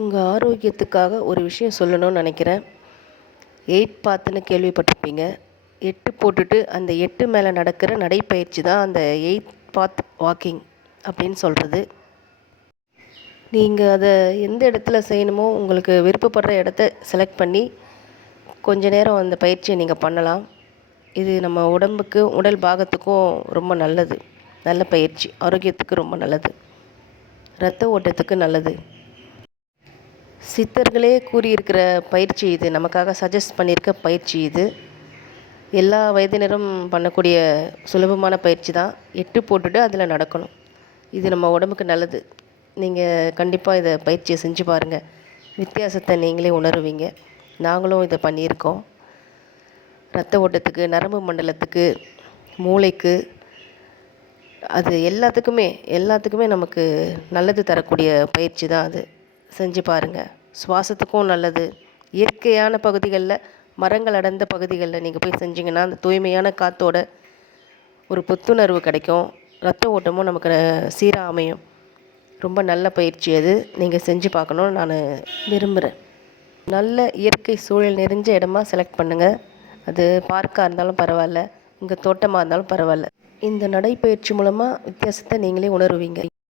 உங்கள் ஆரோக்கியத்துக்காக ஒரு விஷயம் சொல்லணும்னு நினைக்கிறேன். 8 பாத்துன்னு கேள்விப்பட்டிருப்பீங்க. 8 போட்டுட்டு அந்த 8 மேலே நடக்கிற நடைப்பயிற்சி தான் அந்த 8 பாத் வாக்கிங் அப்படின்னு சொல்கிறது. நீங்கள் அதை எந்த இடத்துல செய்யணுமோ உங்களுக்கு விருப்பப்படுற இடத்த செலக்ட் பண்ணி கொஞ்ச நேரம் அந்த பயிற்சியை நீங்கள் பண்ணலாம். இது நம்ம உடம்புக்கு உடல் பாகத்துக்கும் ரொம்ப நல்லது. நல்ல பயிற்சி, ஆரோக்கியத்துக்கு ரொம்ப நல்லது, இரத்த ஓட்டத்துக்கு நல்லது. சித்தர்களே கூறியிருக்கிற பயிற்சி இது, நமக்காக சஜஸ்ட் பண்ணியிருக்க பயிற்சி இது. எல்லா வயதினரும் பண்ணக்கூடிய சுலபமான பயிற்சி தான். 8 போட்டுட்டு அதில் நடக்கணும். இது நம்ம உடம்புக்கு நல்லது. நீங்கள் கண்டிப்பாக இதை பயிற்சியை செஞ்சு பாருங்கள். வித்தியாசத்தை நீங்களே உணருவீங்க. நாங்களும் இதை பண்ணியிருக்கோம். இரத்த ஓட்டத்துக்கு, நரம்பு மண்டலத்துக்கு, மூளைக்கு, அது எல்லாத்துக்குமே நமக்கு நல்லது தரக்கூடிய பயிற்சி தான் அது. செஞ்சு பாருங்கள். சுவாசத்துக்கும் நல்லது. இயற்கையான பகுதிகளில், மரங்கள் அடர்ந்த பகுதிகளில் நீங்கள் போய் செஞ்சிங்கன்னா அந்த தூய்மையான காற்றோட ஒரு புத்துணர்வு கிடைக்கும். இரத்த ஓட்டமும் நமக்கு சீராக அமையும். ரொம்ப நல்ல பயிற்சி அது. நீங்கள் செஞ்சு பார்க்கணுன்னு நான் விரும்புகிறேன். நல்ல இயற்கை சூழல் நிறைஞ்ச இடமா செலக்ட் பண்ணுங்கள். அது பார்க்காக இருந்தாலும் பரவாயில்ல, உங்கள் தோட்டமாக இருந்தாலும் பரவாயில்ல. இந்த நடைப்பயிற்சி மூலமாக வித்தியாசத்தை நீங்களே உணருவீங்க.